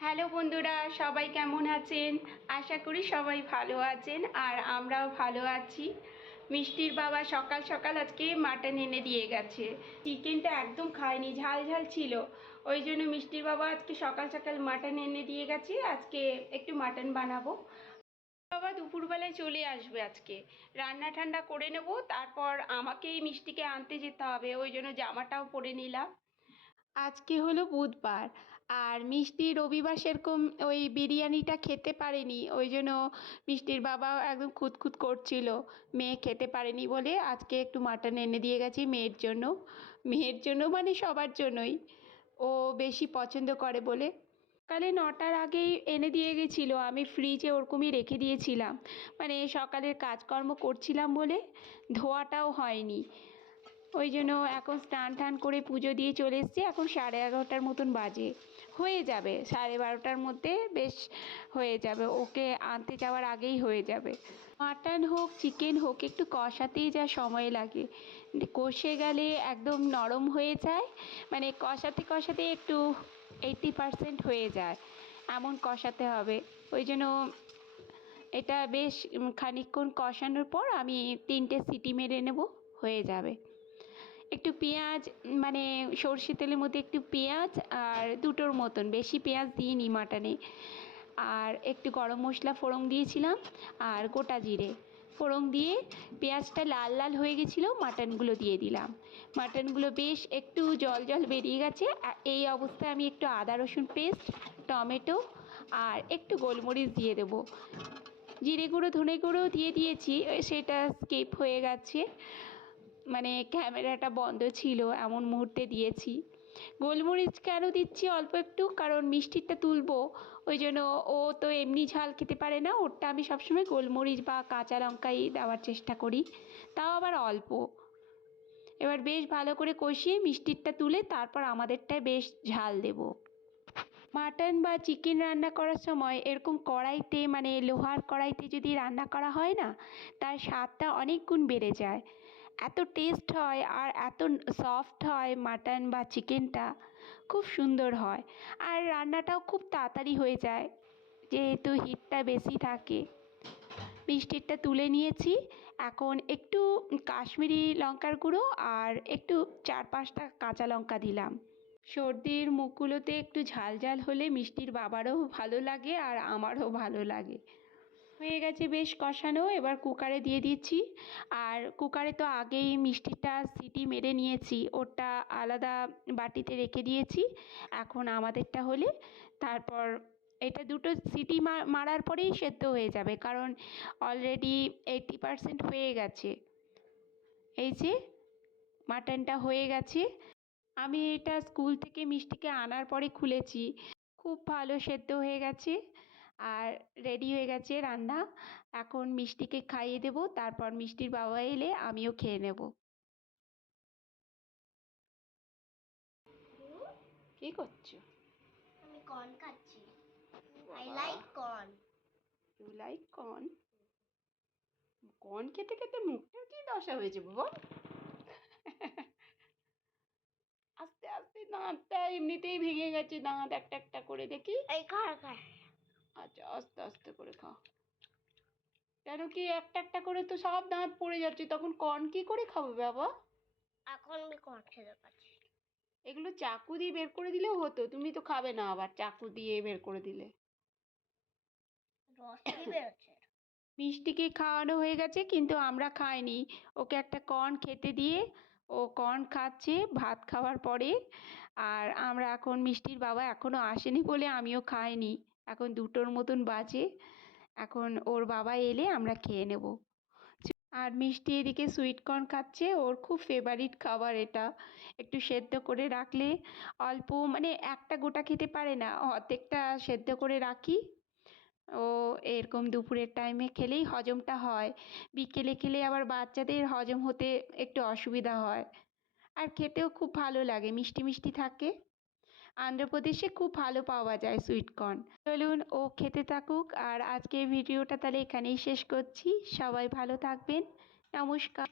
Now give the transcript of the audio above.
Hello বন্ধুরা, সবাই কেমন আছেন? আশা করি সবাই ভালো আছেন আর আমরাও ভালো আছি। মিষ্টির বাবা সকাল সকাল আজকে মাটন এনে দিয়ে গেছে। চিকেনটা একদম খায়নি, ঝাল ঝাল ছিল। ওই জন্য মিষ্টির বাবা আজকে সকাল সকাল মাটন এনে দিয়ে গেছে। আজকে একটু মাটন বানাবো। বাবা দুপুরবেলায় চলে আসবে আজকে। রান্না ঠান্ডা করে নেব, তারপর আমাকেই মিষ্টিকে আনতে যেতে হবে। ওই জন্য জামাটাও পরে নিলাম। আজকে হলো বুধবার। আর মিষ্টি রবিবার সেরকম ওই বিরিয়ানিটা খেতে পারেনি, ওই জন্য মিষ্টির বাবা একদম খুঁতখুত করছিল। মেয়ে খেতে পারেনি বলে আজকে একটু মাটন এনে দিয়ে গেছি মেয়ের জন্য। মেয়ের জন্য মানে সবার জন্যই। ও বেশি পছন্দ করে বলে। সকালে নটার আগেই এনে দিয়ে গেছিল, আমি ফ্রিজে ওরকমই রেখে দিয়েছিলাম। মানে সকালের কাজকর্ম করছিলাম বলে ধোয়াটাও হয়নি। ওই জন্য এখন স্নান টান করে পুজো দিয়ে চলে এসেছি, এখন সাড়ে এগারোটার মতন বাজে। হয়ে যাবে, সাড়ে বারোটার মধ্যে বেশ হয়ে যাবে, ওকে আনতে যাওয়ার আগেই হয়ে যাবে। মাটন হোক, চিকেন হোক, একটু কষাতেই যা সময় লাগে। কষে গেলে একদম নরম হয়ে যায় মানে কষাতে কষাতে একটু এইট্টি পারসেন্ট হয়ে যায়, এমন কষাতে হবে। ওই জন্য এটা বেশ খানিকক্ষণ কষানোর পর আমি তিনটে সিটি মেরে নেব, হয়ে যাবে। একটু পেঁয়াজ মানে সর্ষে তেলের মধ্যে একটু পেঁয়াজ আর দুটোর মতন। বেশি পেঁয়াজ দিইনি মাটনে। আর একটু গরম মশলা ফোড়ন দিয়েছিলাম আর গোটা জিরে। ফোড়ন দিয়ে পেঁয়াজটা লাল লাল হয়ে গেছিল, মাটনগুলো দিয়ে দিলাম। মাটনগুলো বেশ একটু জল জল বেরিয়ে গেছে। এই অবস্থায় আমি একটু আদা রসুন পেস্ট, টমেটো আর একটু গোলমরিচ দিয়ে দেবো। জিরে গুঁড়ো, ধনে গুঁড়ো দিয়ে দিয়েছি, সেটা স্কিপ হয়ে গেছে। মানে ক্যামেরাটা বন্ধ ছিল, এমন মুহূর্তে দিয়েছি। গোলমরিচ কেন দিচ্ছি? অল্প একটু, কারণ মিষ্টিটা তুলবো। ওই জন্য ও তো এমনি ঝাল খেতে পারে না, ওরটা আমি সবসময় গোলমরিচ বা কাঁচা লঙ্কাই দেওয়ার চেষ্টা করি। তাও আবার অল্প। এবার বেশ ভালো করে কষিয়ে মিষ্টিটা তুলে তারপর আমাদেরটায় বেশ ঝাল দেবো। মাটন বা চিকেন রান্না করার সময় এরকম কড়াইতে মানে লোহার কড়াইতে যদি রান্না করা হয় না, তার স্বাদটা অনেক গুণ বেড়ে যায়। এত টেস্ট হয় আর এত সফট হয় মাটন বা চিকেনটা খুব সুন্দর হয়। আর রান্নাটাও খুব তাড়াতাড়ি হয়ে যায়, যেহেতু হিটটা বেশি থাকে। মিষ্টিরটা তুলে নিয়েছি, এখন একটু কাশ্মীরি লঙ্কার গুঁড়ো আর একটু চার পাঁচটা কাঁচা লঙ্কা দিলাম। সর্দির মুখগুলোতে একটু ঝাল ঝাল হলে মিষ্টির বাবারও ভালো লাগে আর আমারও ভালো লাগে। হয়ে গেছে বেশ কষানো, এবার কুকারে দিয়ে দিচ্ছি। আর কুকারে তো আগেই মিষ্টিটা সিটি মেরে নিয়েছি ওটা আলাদা বাটিতে রেখে দিয়েছি। এখন আমাদেরটা হলে তারপর এটা দুটো সিটি মারার পরেই সেদ্ধ হয়ে যাবে, কারণ অলরেডি এইটটি পারসেন্ট হয়ে গেছে। এই যে মাটনটা হয়ে গেছে। আমি এটা স্কুল থেকে মিষ্টিকে আনার পরে খুলেছি। খুব ভালো সেদ্ধ হয়ে গেছে। আর রেডি হয়ে গেছে রান্না। এখন মিষ্টিকে খাইয়ে দেবো তারপর মিষ্টির বাবা এলে আমিও খেয়ে নেব। কি করছ? আমি কর্ন খাচ্ছি। I like corn you like corn corn খেতে খেতে মুখটার কি দশা হয়েছে বাবা? আস্তে আস্তে দাঁতটা এমনিতেই ভেঙে গেছে দাঁত একটা একটা করে দেখি। এই খার খার আচ্ছা আস্তে আস্তে করে খাও কেন কি একটা একটা করে তো সব দাঁত পড়ে যাচ্ছে তখন কর্ন কি করে খাব বাবা? এখন আমি কর্ন খেতে পারছি। এগুলো চাকু দিয়ে বের করে দিলেও হতো তুমি তো খাবে না আবার চাকু দিয়ে বের করে দিলে। মিষ্টিকে খাওয়ানো হয়ে গেছে? কিন্তু আমরা খাইনি। ওকে একটা কর্ন খেতে দিয়ে ও কর্ন খাচ্ছে ভাত খাওয়ার পরে। আর আমরা এখন মিষ্টির বাবা এখনও আসেনি বলে আমিও খাইনি। এখন দুটোর মতন বাজে। এখন ওর বাবা এলে আমরা খেয়ে নেব। আর মিষ্টি এদিকে সুইট কর্ন খাচ্ছে, ওর খুব ফেভারিট খাবার এটা। একটু সেদ্ধ করে রাখলে অল্প মানে একটা গোটা খেতে পারে না, অর্ধেকটা সেদ্ধ করে রাখি। ও এরকম দুপুরের টাইমে খেলেই হজমটা হয়। বিকেলে খেলে আবার বাচ্চাদের হজম হতে একটু অসুবিধা হয়। আর খেতেও খুব ভালো লাগে, মিষ্টি মিষ্টি থাকে। অন্ধ্রপ্রদেশে খুব ভালো পাওয়া যায় সুইটকর্ন চলুন ও খেতে থাকুক আর আজকের ভিডিওটা তাহলে এখানেই শেষ করছি। সবাই ভালো থাকবেন। নমস্কার।